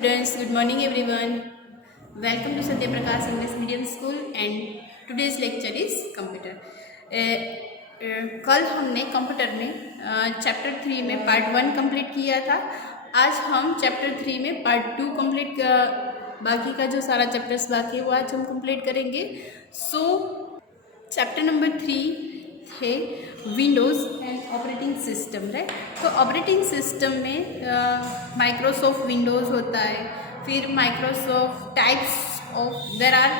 Students, good morning everyone. Welcome to Satya Prakash English Medium School and today's lecture is computer. कल हमने computer में chapter 3 में part 1 complete किया था. आज हम चैप्टर 3 में पार्ट 2 कंप्लीट बाकी का जो सारा चैप्टर्स बाकी है वो आज हम कंप्लीट करेंगे. सो चैप्टर नंबर 3 है Windows and operating system, right. तो ऑपरेटिंग सिस्टम में माइक्रोसॉफ्ट विंडोज़ होता है, फिर Microsoft types of there are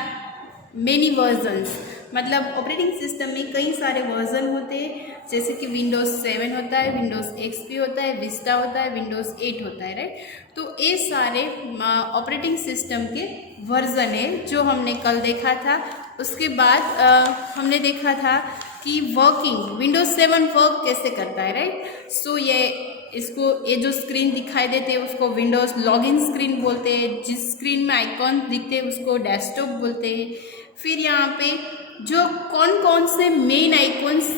many versions. मतलब ऑपरेटिंग सिस्टम में कई सारे वर्जन होते हैं, जैसे कि विंडोज़ 7 होता है, विंडोज़ XP होता है, विस्टा होता है, विंडोज़ 8 होता है, राइट. तो ये सारे ऑपरेटिंग सिस्टम के वर्जन है जो हमने कल देखा था. उसके बाद हमने देखा था कि वर्किंग विंडोज़ 7 वर्क कैसे करता है, राइट. सो ये जो स्क्रीन दिखाई देते हैं उसको विंडोज़ लॉगिन स्क्रीन बोलते हैं. जिस स्क्रीन में आइकॉन दिखते हैं उसको डेस्कटॉप बोलते हैं. फिर यहाँ पे जो कौन कौन से मेन आइकॉन्स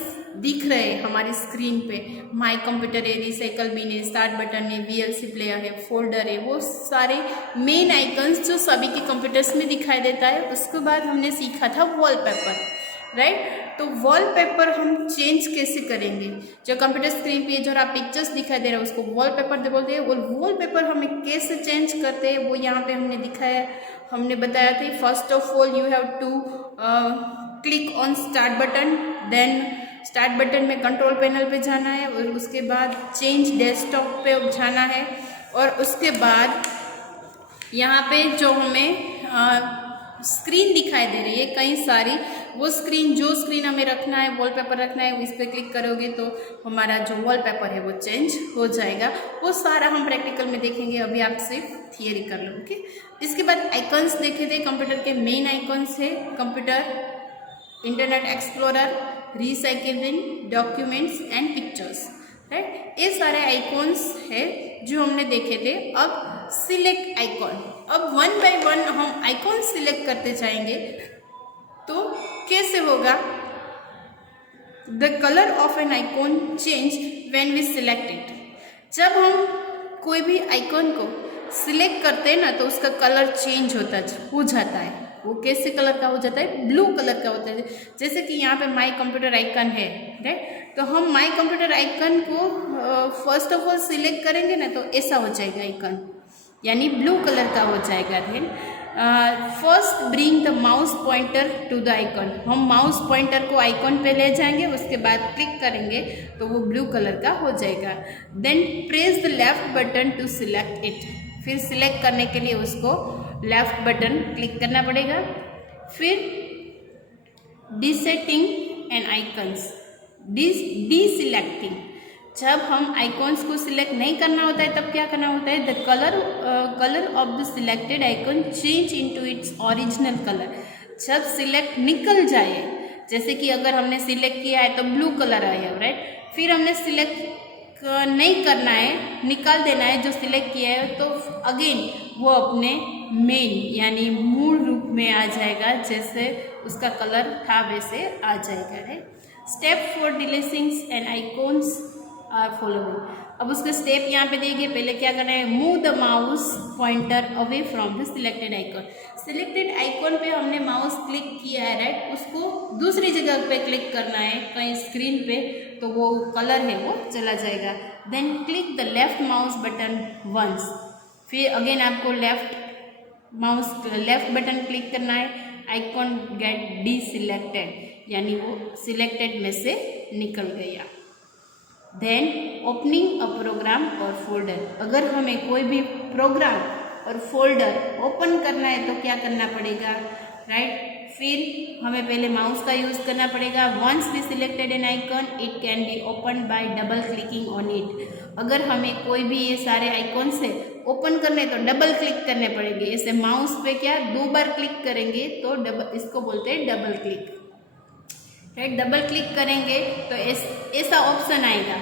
दिख रहे हैं हमारी स्क्रीन पे, माई कंप्यूटर है, रिसाइकल बिन है, स्टार्ट बटन है, VLC प्लेयर है, फोल्डर है, वो सारे मेन आइकन्स जो सभी के कंप्यूटर्स में दिखाई देता है. उसके बाद हमने सीखा था वॉलपेपर, राइट. तो वॉलपेपर हम चेंज कैसे करेंगे, जो कंप्यूटर स्क्रीन पे जो आप पिक्चर्स दिखाई दे रहे हैं उसको वॉलपेपर बोलते हैं. और वॉलपेपर हमें कैसे चेंज करते हैं वो यहाँ पे हमने दिखाया, हमने बताया था. First of all you have to click on start button, then start button में कंट्रोल पैनल पे जाना है और उसके बाद चेंज डेस्कटॉप पे जाना है. और उसके बाद यहाँ पे जो हमें स्क्रीन दिखाई दे रही है कई सारी, वो स्क्रीन जो स्क्रीन हमें रखना है, वॉलपेपर रखना है, इस पर क्लिक करोगे तो हमारा जो वॉलपेपर है वो चेंज हो जाएगा. वो सारा हम प्रैक्टिकल में देखेंगे, अभी आप सिर्फ थियरी कर लो, ओके. इसके बाद आइकन्स देखे थे. कंप्यूटर के मेन आइकन्स है computer, Internet Explorer, recycle bin, documents and pictures, right. ये सारे आइकॉन्स है जो हमने देखे थे. अब सिलेक्ट आइकॉन, अब वन बाय वन हम आइकॉन सिलेक्ट करते जाएंगे. तो कैसे होगा, the colour of an icon change when we select it. जब हम कोई भी आइकॉन को सिलेक्ट करते हैं ना तो उसका कलर चेंज हो जाता है. वो कैसे कलर का हो जाता है, ब्लू कलर का होता है. जैसे कि यहाँ पे माई कंप्यूटर आइकन है, राइट. तो हम माई कंप्यूटर आइकन को फर्स्ट ऑफ ऑल सिलेक्ट करेंगे ना तो ऐसा हो जाएगा आइकन, यानी ब्लू कलर का हो जाएगा. Then first bring the mouse pointer to the icon, हम माउस पॉइंटर को आइकन पे ले जाएंगे, उसके बाद क्लिक करेंगे तो वो ब्लू कलर का हो जाएगा. Then press the left button to select it, फिर सिलेक्ट करने के लिए उसको लेफ्ट बटन क्लिक करना पड़ेगा. फिर डिसेटिंग एंड आइकन्स, डिसिलेक्टिंग, जब हम आइकॉन्स को सिलेक्ट नहीं करना होता है तब क्या करना होता है, the colour of the selected icon change into its original colour. जब सिलेक्ट निकल जाए, जैसे कि अगर हमने सिलेक्ट किया है तो ब्लू कलर आया, राइट. फिर हमने सिलेक्ट नहीं करना है, निकाल देना है जो सिलेक्ट किया है, तो अगेन वो अपने मेन यानी मूल रूप में आ जाएगा, जैसे उसका कलर था वैसे आ जाएगा, right. Step for deleting and icons are following. अब उसके स्टेप यहाँ पे देंगे. पहले क्या करना है, move the mouse pointer away from the selected icon. Selected icon पे हमने माउस क्लिक किया है, राइट. उसको दूसरी जगह पे क्लिक करना है कहीं स्क्रीन पे, तो वो कलर है वो चला जाएगा. Then click the left mouse button once, फिर अगेन आपको लेफ्ट बटन क्लिक करना है. आइकॉन गेट डिसिलेक्टेड, यानी वो सिलेक्टेड में से निकल गया. देन ओपनिंग अ प्रोग्राम और फोल्डर, अगर हमें कोई भी प्रोग्राम और फोल्डर ओपन करना है तो क्या करना पड़ेगा, राइट. फिर हमें पहले माउस का यूज़ करना पड़ेगा. Once we selected an icon it can be open by double clicking on it. अगर हमें कोई भी ये सारे आइकॉन से ओपन करने तो डबल क्लिक करने पड़ेंगे. ऐसे माउस पे क्या 2 बार क्लिक करेंगे तो इसको बोलते हैं double click, right. Double click करेंगे तो ऐसा ऑप्शन आएगा,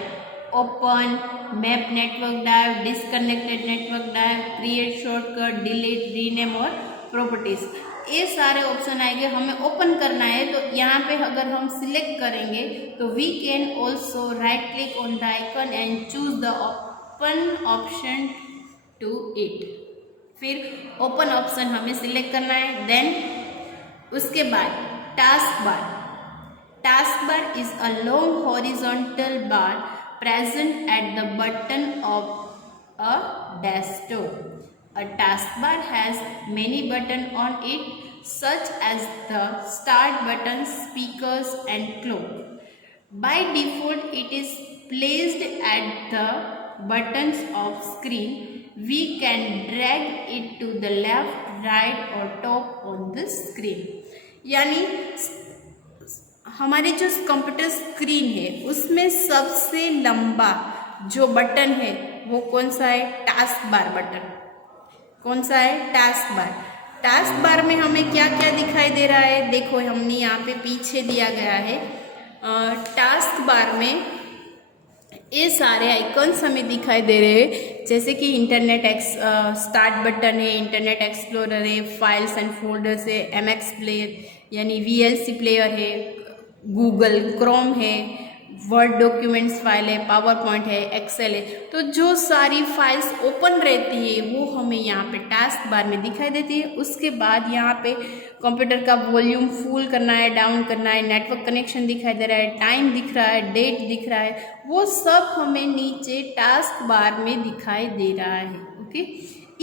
open, map network dive, disconnected network dive, create shortcut, delete, rename और प्रॉपर्टीज. ये सारे ऑप्शन आएंगे. हमें ओपन करना है तो यहाँ पे अगर हम सिलेक्ट करेंगे तो we can also right click on the icon and choose the open option to it. फिर ओपन ऑप्शन हमें सिलेक्ट करना है। देन उसके बाद task bar. Task bar is a long horizontal bar present at the button of a desktop. A taskbar has many buttons on it, such as the start button, speakers, and clock. By default, it is placed at the buttons of screen. We can drag it to the left, right, or top on the screen. यानी हमारे जो computer screen है उसमें सबसे लंबा जो button है वो कौन सा है? Task bar button. कौन सा है? Task bar. टास्क बार में हमें क्या क्या दिखाई दे रहा है? देखो हमने यहाँ पे पीछे दिया गया है। टास्क बार में ये सारे आइकन्स हमें दिखाई दे रहे हैं, जैसे कि स्टार्ट बटन है, इंटरनेट एक्सप्लोरर है, फाइल्स एंड फोल्डर्स है, MX प्लेयर यानी VLC प्लेयर है, गूगल क्रोम है, वर्ड डॉक्यूमेंट्स फाइल है, पावर पॉइंट है, एक्सेल है। तो जो सारी फाइल्स ओपन रहती है वो हमें यहाँ पे टास्क बार में दिखाई देती है। उसके बाद यहाँ पे कंप्यूटर का वॉल्यूम फुल करना है, डाउन करना है, नेटवर्क कनेक्शन दिखाई दे रहा है, टाइम दिख रहा है, डेट दिख रहा है, वो सब हमें नीचे टास्क बार में दिखाई दे रहा है। Okay,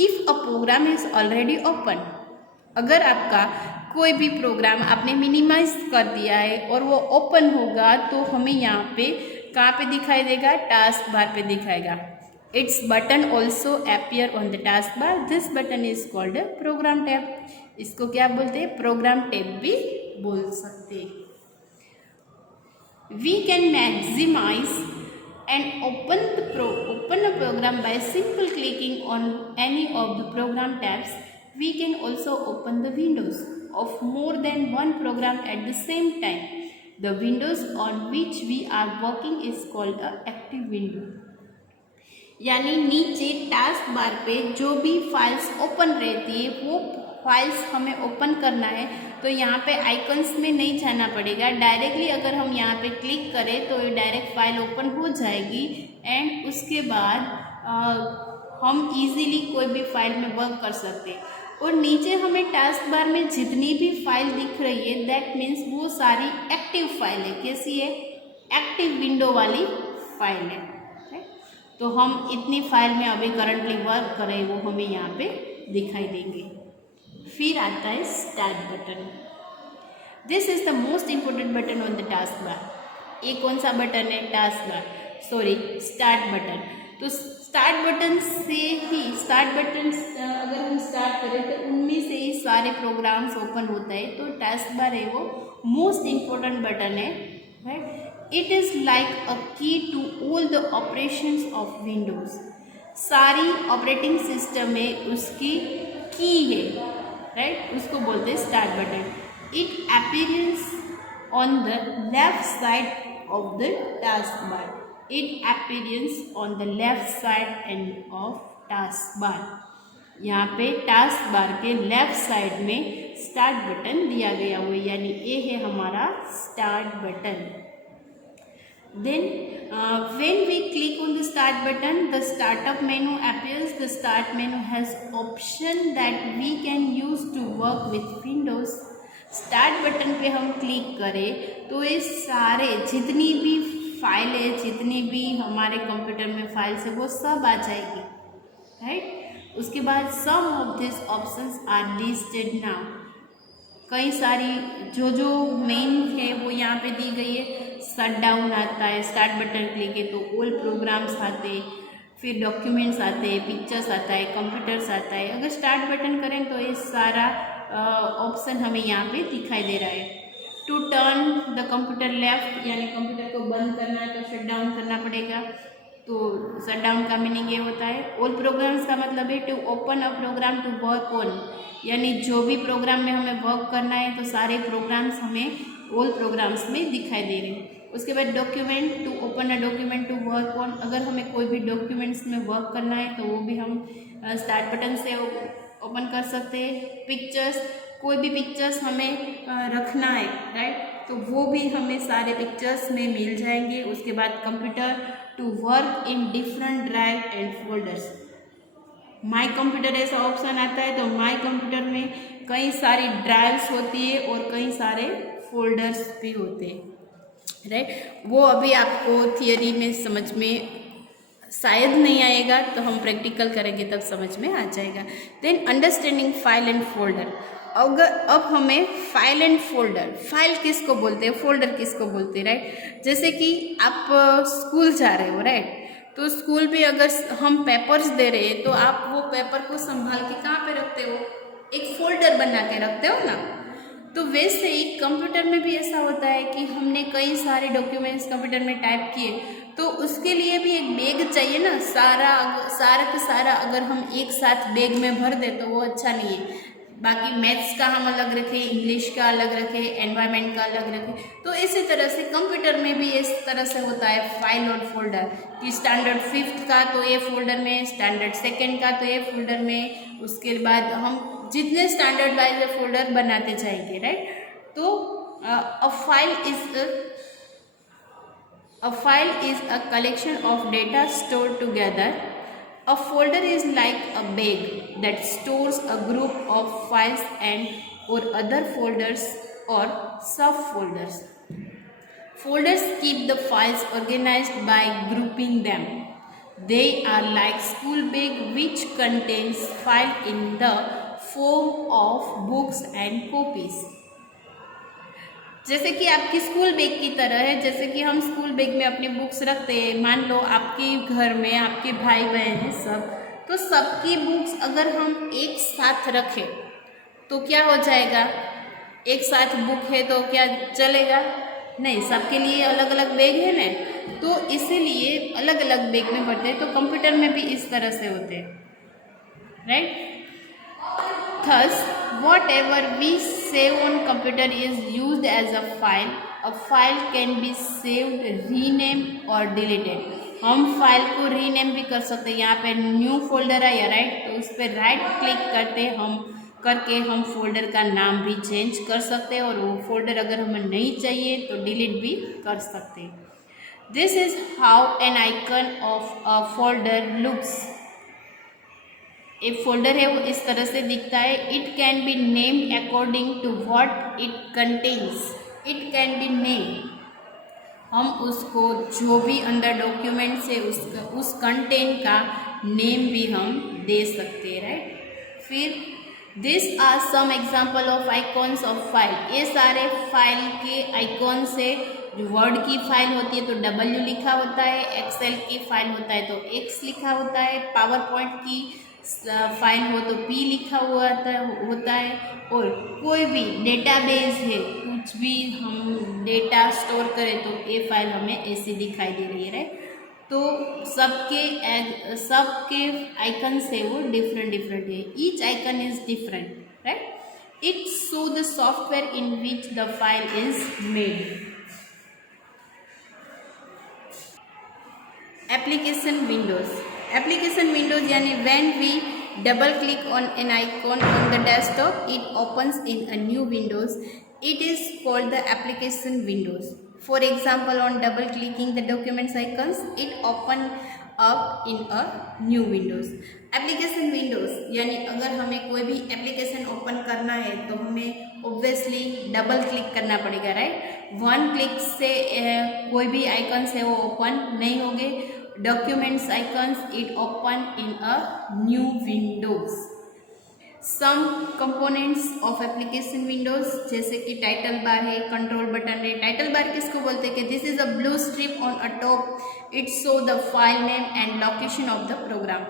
if a program is already open, अगर आपका कोई भी प्रोग्राम आपने मिनिमाइज कर दिया है और वो ओपन होगा तो हमें यहाँ पे कहाँ पे दिखाई देगा? टास्क बार पे दिखाएगा। It's button also appear on the task bar. This button is called programme tab. इसको क्या बोलते हैं? प्रोग्राम टैब भी बोल सकते हैं। We can maximise and open a program by simple clicking on any of the program tabs. We can also open the windows of more than one program at the same time. The windows on which we are working is called a active window. यानी नीचे task bar पे जो भी files open रहती है वो files हमें open करना है तो यहाँ पे आइकन्स में नहीं जाना पड़ेगा। डायरेक्टली अगर हम यहाँ पे क्लिक करें तो ये डायरेक्ट फाइल ओपन हो जाएगी एंड उसके बाद हम इजीली कोई भी फाइल में वर्क कर सकते हैं। और नीचे हमें टास्क बार में जितनी भी फाइल दिख रही है दैट मीन्स वो सारी एक्टिव फाइल है। कैसी है? एक्टिव विंडो वाली फाइल है। तो हम इतनी फाइल में अभी करंटली वर्क कर रहे हैं वो हमें यहाँ पे दिखाई देंगे। फिर आता है start button. This is the most important button on the task बार। ये कौन सा बटन है? Task bar, sorry start button. तो स्टार्ट बटन से ही अगर हम स्टार्ट करें तो उनमें से ही सारे प्रोग्राम्स ओपन होता है। तो टास्क बार है वो मोस्ट इम्पोर्टेंट बटन है, right. It is like a key to all the operations of Windows. सारी ऑपरेटिंग सिस्टम में उसकी की है, राइट, उसको बोलते हैं start button. It appears on the left side of the task bar. It appears on the left side and of task bar. यहाँ पे task bar के लेफ्ट साइड में स्टार्ट बटन दिया गया हुआ, यानी ये है हमारा start button. Then when we click on the start button, the startup menu appears. The start menu has option that we can use to work with Windows. Start button पे हम click करें तो ये सारे जितनी भी फाइल है, जितनी भी हमारे कंप्यूटर में फाइल्स है वो सब आ जाएगी, राइट। उसके बाद some of this options are listed now. कई सारी जो मेन है वो यहाँ पे दी गई है। शट डाउन आता है, स्टार्ट बटन क्लिक है तो ऑल प्रोग्राम्स आते हैं, फिर डॉक्यूमेंट्स आते हैं, पिक्चर्स आता है, कंप्यूटर्स आता है। अगर स्टार्ट बटन करें तो ये सारा ऑप्शन हमें यहाँ पे दिखाई दे रहा है। To turn the computer left, यानी कंप्यूटर को बंद करना है तो शट डाउन करना पड़ेगा। तो शट डाउन का मीनिंग ये होता है। ऑल प्रोग्राम्स का मतलब है to open a program to work on, यानी जो भी प्रोग्राम में हमें वर्क करना है तो सारे प्रोग्राम्स हमें ऑल प्रोग्राम्स में दिखाई दे रहे हैं। उसके बाद document, to open a document to work on, अगर हमें कोई भी डॉक्यूमेंट्स में वर्क करना है तो वो भी हम स्टार्ट बटन से ओपन कर सकते हैं। पिक्चर्स, कोई भी पिक्चर्स हमें रखना है, राइट, तो वो भी हमें सारे पिक्चर्स में मिल जाएंगे। उसके बाद computer to work in different drive and folders, my computer ऐसा ऑप्शन आता है, तो माई कंप्यूटर में कई सारी ड्राइव्स होती है और कई सारे फोल्डर्स भी होते हैं, राइट। वो अभी आपको थियरी में समझ में शायद नहीं आएगा, तो हम प्रैक्टिकल करेंगे तब समझ में आ जाएगा। Then understanding file and folder. अगर अब हमें फाइल एंड फोल्डर, फाइल किसको बोलते हैं, फोल्डर किसको बोलते हैं, राइट। जैसे कि आप स्कूल जा रहे हो, राइट, तो स्कूल में अगर हम पेपर्स दे रहे हैं तो आप वो पेपर को संभाल के कहाँ पे रखते हो, एक फोल्डर बना के रखते हो ना। तो वैसे ही कंप्यूटर में भी ऐसा होता है कि हमने कई सारे डॉक्यूमेंट्स कंप्यूटर में टाइप किए, तो उसके लिए भी एक बैग चाहिए ना। सारा का सारा अगर हम एक साथ बैग में भर दे तो वो अच्छा नहीं है। बाकी मैथ्स का हम अलग रखें, इंग्लिश का अलग रखें, एनवायरनमेंट का अलग रखें। तो इसी तरह से कंप्यूटर में भी इस तरह से होता है फाइल और फोल्डर, कि स्टैंडर्ड 5th का तो ये फोल्डर में, स्टैंडर्ड 2nd का तो ये फोल्डर में, उसके बाद हम जितने स्टैंडर्ड वाइज फोल्डर बनाते जाएंगे, राइट। तो a file is a collection of data stored together. A folder is like a bag that stores a group of files and or other folders or subfolders. Folders keep the files organized by grouping them. They are like school bag which contains file in the form of books and copies. जैसे कि आपकी school bag की तरह है, जैसे कि हम school bag में अपनी बुक्स रखते हैं। मान लो आपके घर में आपके भाई बहन हैं सब, तो सबकी बुक्स अगर हम एक साथ रखें तो क्या हो जाएगा, एक साथ बुक है तो क्या चलेगा, नहीं, सबके लिए अलग अलग बैग है ना, तो इसीलिए अलग अलग बैग में भरते हैं। तो कंप्यूटर में भी इस तरह से होते हैं, right. Thus, whatever we save on computer is used as a file. A file can be saved, renamed or deleted. हम फाइल को रीनेम भी कर सकते हैं। यहाँ पे न्यू फोल्डर है या राइट, तो उस पर राइट क्लिक करके हम फोल्डर का नाम भी चेंज कर सकते हैं, और वो फोल्डर अगर हमें नहीं चाहिए तो डिलीट भी कर सकते हैं। This is how an icon of a folder looks. एक फोल्डर है वो इस तरह से दिखता है। It can be named according to what it contains. It can be named, हम उसको जो भी अंदर डॉक्यूमेंट से उस कंटेंट का नेम भी हम दे सकते हैं, राइट। फिर this are some example of icons of file. ये सारे फाइल के आइकॉन से, जो वर्ड की फाइल होती है तो W लिखा होता है, एक्सेल की फाइल होता है तो X लिखा होता है, पावर पॉइंट की फाइल हो तो P लिखा हुआ होता है, और कोई भी डेटाबेस है, कुछ भी हम डेटा स्टोर करें तो ये फाइल हमें ऐसी दिखाई दे रही है। तो सबके आइकन से वो डिफरेंट है। Each icon is different, right. It show the software in which the file is made. Application windows यानी when we double click on an icon on the desktop, it opens in a new windows. It is called the application windows. For example, on double clicking the documents icons, it open up in a new windows. Application windows यानी अगर हमें कोई भी application open करना है तो हमें obviously double click करना पड़ेगा, राइट। वन क्लिक से कोई भी आइकन्स है वो ओपन नहीं होंगे। Documents icons, it open in a new windows. Some components of application windows, जैसे कि टाइटल बार है, कंट्रोल बटन है। टाइटल बार किसको बोलते हैं कि this is a blue strip on a top, it show the file name and location of the program.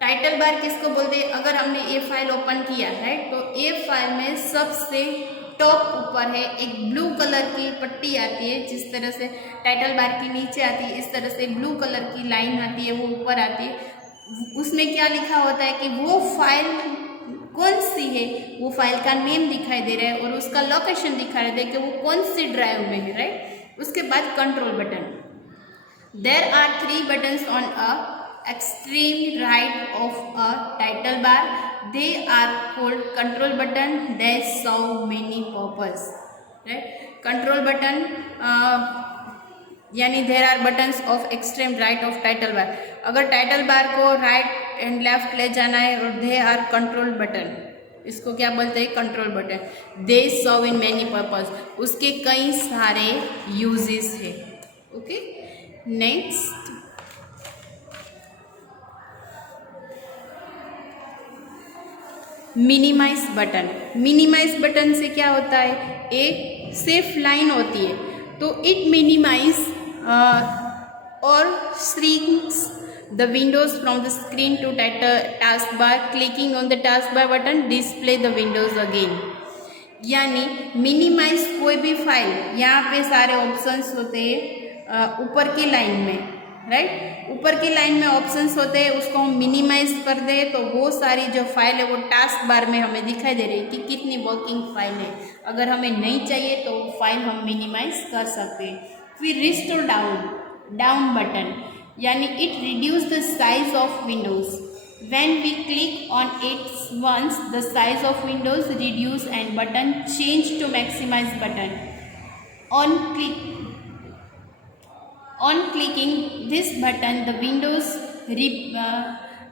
Title bar किसको बोलते हैं, अगर हमने ये फाइल ओपन किया, राइट, तो ये फाइल में सबसे टॉप ऊपर है एक ब्लू कलर की पट्टी आती है, जिस तरह से टाइटल बार की नीचे आती है, इस तरह से ब्लू कलर की लाइन आती है, वो ऊपर आती है। उसमें क्या लिखा होता है कि वो फाइल कौन सी है, वो फाइल का नेम दिखाई दे रहा है और उसका लोकेशन दिखाई दे रहा है कि वो कौन सी ड्राइव में है, राइट। उसके बाद control button. There are 3 buttons on a extreme right of a title bar. They are called control button. They serve many purpose, right. Control button यानी there are buttons of extreme right of title bar. अगर title बार को right and left ले जाना है, और they are control button, इसको क्या बोलते हैं, control button. They serve in many purpose, उसके कई सारे यूजेस है। Okay, next minimise button. Minimise button से क्या होता है, एक सिर्फ लाइन होती है, तो इट मिनिमाइज और shrinks the windows from the screen to taskbar. Clicking on the taskbar button display the windows again. यानी मिनिमाइज कोई भी फाइल, यहाँ पे सारे ऑप्शंस होते हैं ऊपर की लाइन में, राइट, ऊपर की लाइन में ऑप्शंस होते हैं, उसको हम मिनिमाइज कर दें तो वो सारी जो फाइल है वो टास्क बार में हमें दिखाई दे रही है कि कितनी वर्किंग फाइल है। अगर हमें नहीं चाहिए तो फाइल हम मिनिमाइज कर सकते हैं। फिर रिस्टोर डाउन बटन, यानी it reduce the size of windows. When we click on it once the size of windows reduce and button change to maximise button. On clicking this button the windows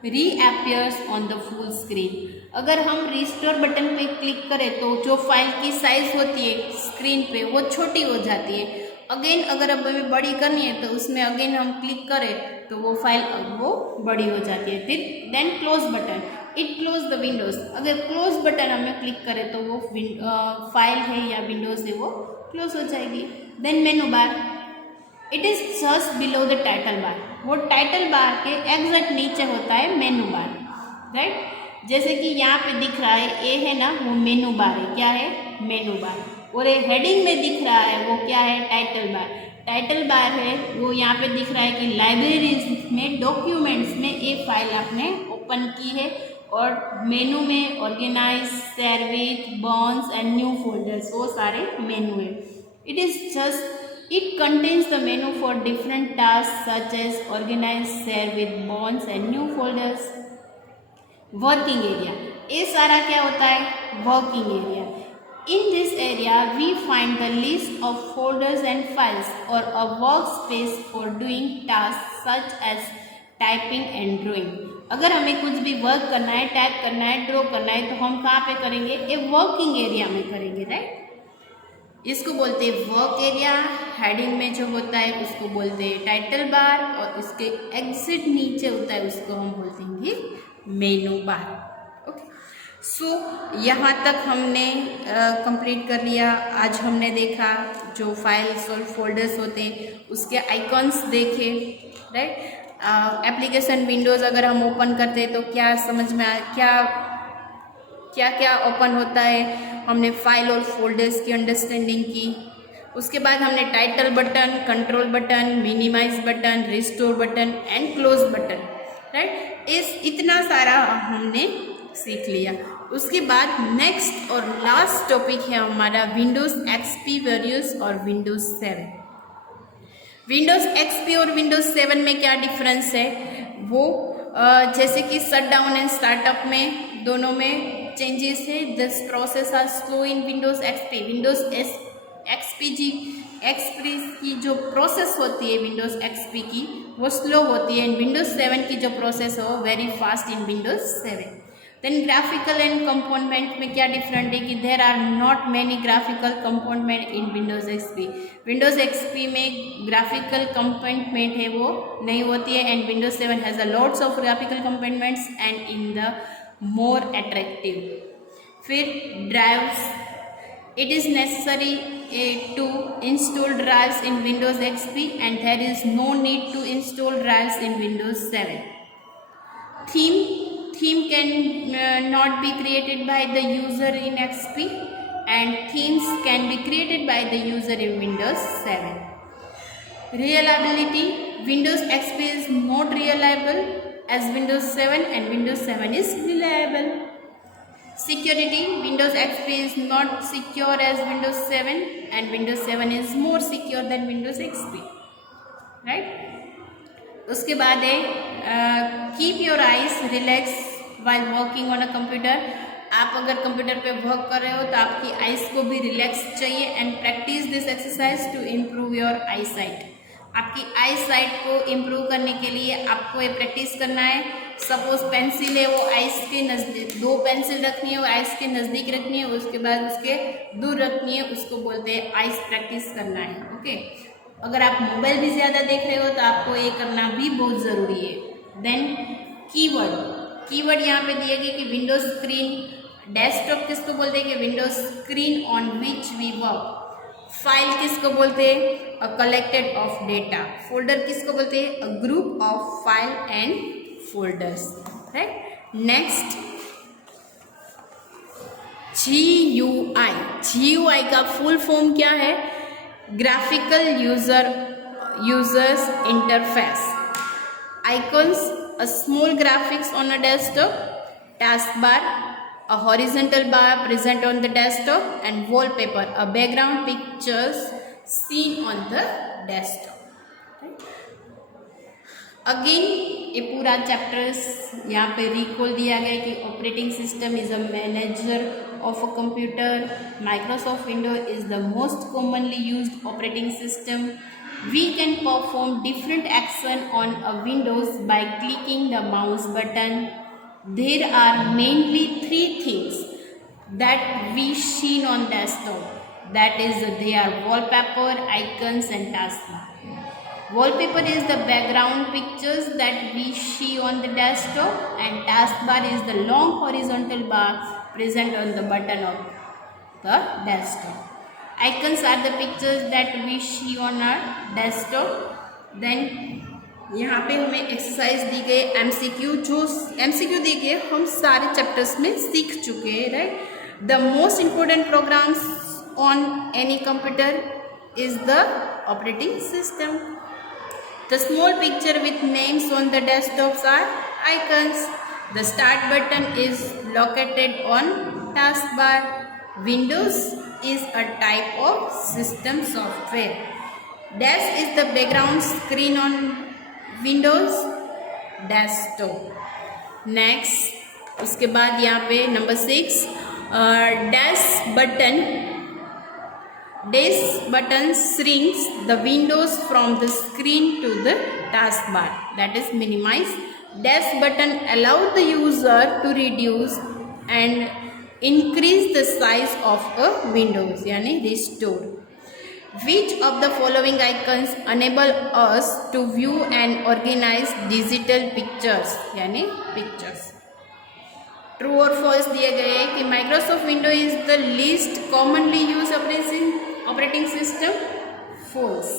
reappears on the full screen. अगर हम restore button पे click करें तो जो file की size होती है screen पे वो छोटी हो जाती है। अगेन अगर अब हमें बड़ी करनी है तो उसमें अगेन हम क्लिक करें तो वो फाइल अब वो बड़ी हो जाती है। Then close button, it close the windows. अगर क्लोज बटन हमें क्लिक करें तो वो फाइल है या विंडोज है वो क्लोज हो जाएगी। Then menu bar, it is just below the title bar. वो टाइटल बार के एग्जैक्ट नीचे होता है मेनू बार, राइट। जैसे कि यहाँ पे दिख रहा है ए है ना, वो मेनू बार है। क्या है, मेनू बार। और ये हेडिंग में दिख रहा है वो क्या है, टाइटल बार। टाइटल बार है वो यहाँ पे दिख रहा है कि लाइब्रेरीज में डॉक्यूमेंट्स में एक फाइल आपने ओपन की है, और मेनू में organise, share with, burns and new folders, वो सारे मेनू है। It is just It contains the menu for different tasks such as organize, share with bonds and new folders. Working area, ये सारा क्या होता है, working area. In this area we find the list of folders and files or a workspace for doing tasks such as typing and drawing. अगर हमें कुछ भी work करना है, टाइप करना है, ड्रॉ करना है तो हम कहाँ पे करेंगे, ये वर्किंग एरिया में करेंगे, राइट। इसको बोलते हैं वर्क एरिया। हेडिंग में जो होता है उसको बोलते हैं टाइटल बार, और इसके एग्जिट नीचे होता है उसको हम बोलते हैं मेनू बार। ओके, सो यहाँ तक हमने कंप्लीट कर लिया। आज हमने देखा जो फाइल्स और फोल्डर्स होते हैं उसके आइकॉन्स देखे, राइट। एप्लीकेशन विंडोज़ अगर हम ओपन करते हैं तो क्या समझ में क्या क्या ओपन होता है, हमने फाइल और फोल्डर्स की अंडरस्टैंडिंग की। उसके बाद हमने title button, control button, minimise button, restore button and close button, right. इतना सारा हमने सीख लिया। उसके बाद नेक्स्ट और लास्ट टॉपिक है हमारा विंडोज़ एक्सपी वेरियस और विंडोज़ 7। विंडोज़ एक्सपी और विंडोज़ 7 में क्या डिफरेंस है, वो जैसे कि शट डाउन एंड स्टार्टअप में दोनों में चेंजेस है। This process are slow in Windows XP. Windows XP की जो प्रोसेस होती है विंडोज़ एक्सपी की वो स्लो होती है, एंड विंडोज़ 7 की जो प्रोसेस है वो very fast in Windows 7। Then graphical and component में क्या डिफरेंट है कि there are not many graphical component in Windows XP. Windows XP में ग्राफिकल कंपोनेंट है वो नहीं होती है, and Windows 7 has a lots of graphical components and in the more attractive. फिर drives, it is necessary to install drives in Windows XP and there is no need to install drives in Windows 7. Theme can not be created by the user in XP, and themes can be created by the user in Windows 7. Reliability, Windows XP is not reliable as Windows 7 and Windows 7 is reliable. Security, Windows XP is not secure as Windows 7 and Windows 7 is more secure than Windows XP, right। उसके बाद है keep your eyes relax while working on a computer. आप अगर computer पे work कर रहे हो तो आपकी आइज को भी रिलैक्स चाहिए, and practice this exercise to improve your eyesight. आपकी आई साइट को इम्प्रूव करने के लिए आपको ये प्रैक्टिस करना है सपोज पेंसिल है वो आइस के नज़दीक, 2 पेंसिल रखनी है वो आइस के नज़दीक रखनी है, उसके बाद उसके दूर रखनी है, उसको बोलते हैं आइस प्रैक्टिस करना है। ओके, अगर आप मोबाइल भी ज़्यादा देख रहे हो तो आपको ये करना भी बहुत ज़रूरी है। देन कीवर्ड यहाँ पे दिए गए कि विंडोज स्क्रीन। डेस्कटॉप किसको बोलते हैं कि windows screen on which we work. File किसको बोलते हैं, a collected of data. Folder किसको बोलते हैं, a group of file and folders, right. Next GUI का फुल फॉर्म क्या है, graphical users interface. Icons, a small graphics on a desktop, taskbar, a horizontal bar present on the desktop, and wallpaper, a background pictures seen on the desktop. Again ये पूरा chapters यहाँ पे recall दिया गया कि operating system is a manager of a computer. Microsoft window is the most commonly used operating system. We can perform different action on a Windows by clicking the mouse button. There are mainly 3 things that we see on desktop. That is, they are wallpaper, icons, and taskbar. Wallpaper is the background pictures that we see on the desktop, and taskbar is the long horizontal bar present on the button of the desktop. Icons are the pictures that we see on our desktop. Then यहाँ पे हमें exercise दी गई MCQ, जो MCQ दी गई हम सारे chapters में सीख चुके हैं, right. The most important programs on any computer is the operating system. The small picture with names on the desktops are icons. The start button is located on taskbar. Windows is a type of system software. Dash is the background screen on Windows desktop. Next, उसके बाद यहाँ पे number 6, dash button shrinks the windows from the screen to the taskbar, that is minimize. Dash button allows the user to reduce and increase the size of a windows, यानी restore. Which of the following icons enable us to view and organize digital pictures, यानी pictures. True और false दिए गए हैं कि Microsoft window is the least commonly use operating system. False.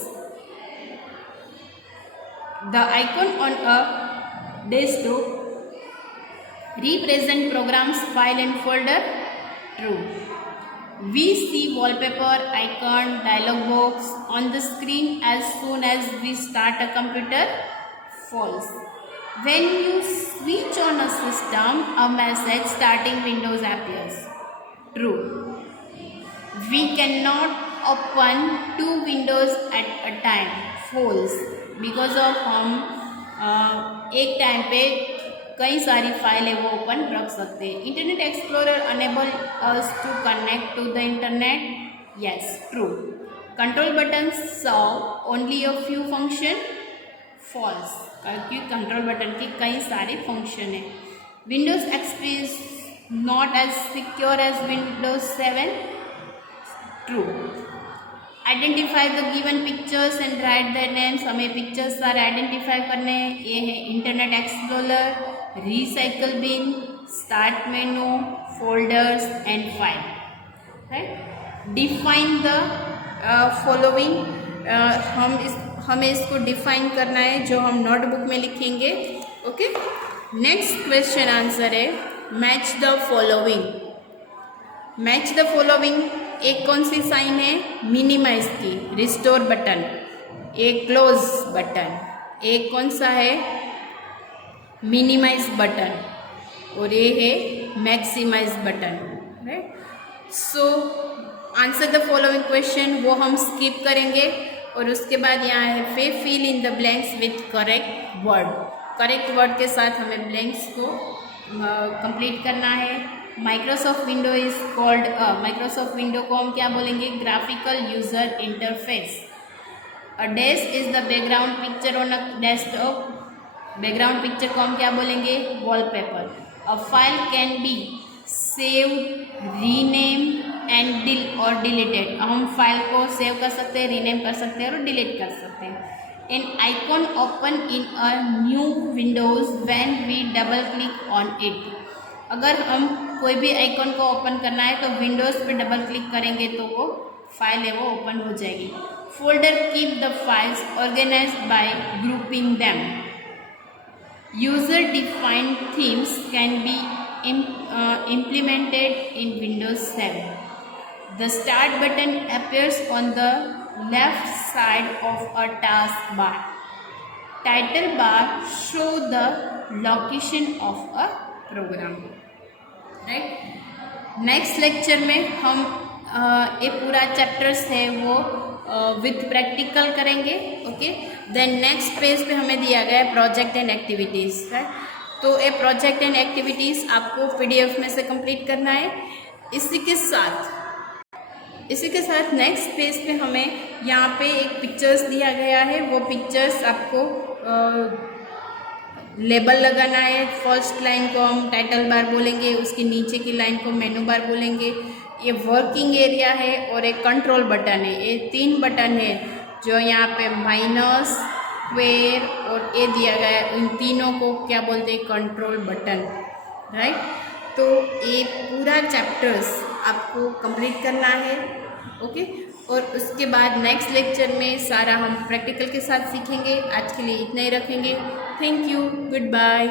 The icon on a desktop represent programs, file and folder. True. We see wallpaper icon dialog box on the screen as soon as we start a computer. False. When you switch on a system, a message starting Windows appears. True. We cannot open 2 windows at a time. False. Because of हम एक time पे कई सारी फाइलें वो open रख सकते हैं। Internet Explorer enable us to connect to the internet. Yes, true. Control button serve only a few function. False, क्योंकि कंट्रोल बटन के कई सारे फंक्शन है। Windows XP is not as secure as Windows 7। True. Identify the given pictures and write the names, हमें pictures सारे identify करने हैं। ये है Internet Explorer, recycle bin, start menu, folders and file, right. Define the following, हमें इसको define करना है जो हम नोटबुक में लिखेंगे। ओके, नेक्स्ट क्वेश्चन आंसर है match the following. Match the following एक कौन सी साइन है, मिनिमाइज की, रिस्टोर बटन, एक क्लोज बटन, एक कौन सा है, मिनिमाइज बटन, और ये है maximise button, right. So answer the following question वो हम स्किप करेंगे, और उसके बाद यहाँ है fill in the blanks with correct word. Correct word के साथ हमें ब्लैंक्स को कंप्लीट करना है। Microsoft window is called, Microsoft window को हम क्या बोलेंगे, graphical user interface. A dash is the background picture on a desktop. Background picture को हम क्या बोलेंगे? Wallpaper. A file can be save, rename and और डिलीटेड। हम फाइल को सेव कर सकते हैं, रीनेम कर सकते हैं और डिलीट कर सकते हैं। An icon open in a new windows when we double click on it. अगर हम कोई भी आइकॉन को ओपन करना है तो विंडोज़ पे डबल क्लिक करेंगे तो वो फाइल है वो ओपन हो जाएगी। Folder keep the files organised by grouping them. User defined themes can be implemented in Windows 7. The start button appears on the left side of a taskbar. Title bar show the location of a program. Right. Next lecture में हम ये पूरा chapters है वो with practical करेंगे। Okay, then next page पे हमें दिया गया है प्रोजेक्ट एंड एक्टिविटीज़। राइट, तो ये प्रोजेक्ट एंड एक्टिविटीज़ आपको पीडीएफ में से कंप्लीट करना है। इसी के साथ नेक्स्ट पेज पे हमें यहाँ पे एक पिक्चर्स दिया गया है, वो पिक्चर्स आपको लेबल लगाना है। फर्स्ट लाइन को हम टाइटल बार बोलेंगे, उसके नीचे की लाइन को मेनू बार बोलेंगे। ये वर्किंग एरिया है और एक कंट्रोल बटन है। ये 3 बटन है जो यहाँ पे माइनस, स्क्वेयर और ए दिया गया है। इन तीनों को क्या बोलते हैं? Control button. राइट, तो ये पूरा चैप्टर्स आपको कंप्लीट करना है। ओके, और उसके बाद नेक्स्ट लेक्चर में सारा हम प्रैक्टिकल के साथ सीखेंगे। आज के लिए इतना ही रखेंगे। Thank you, good bye.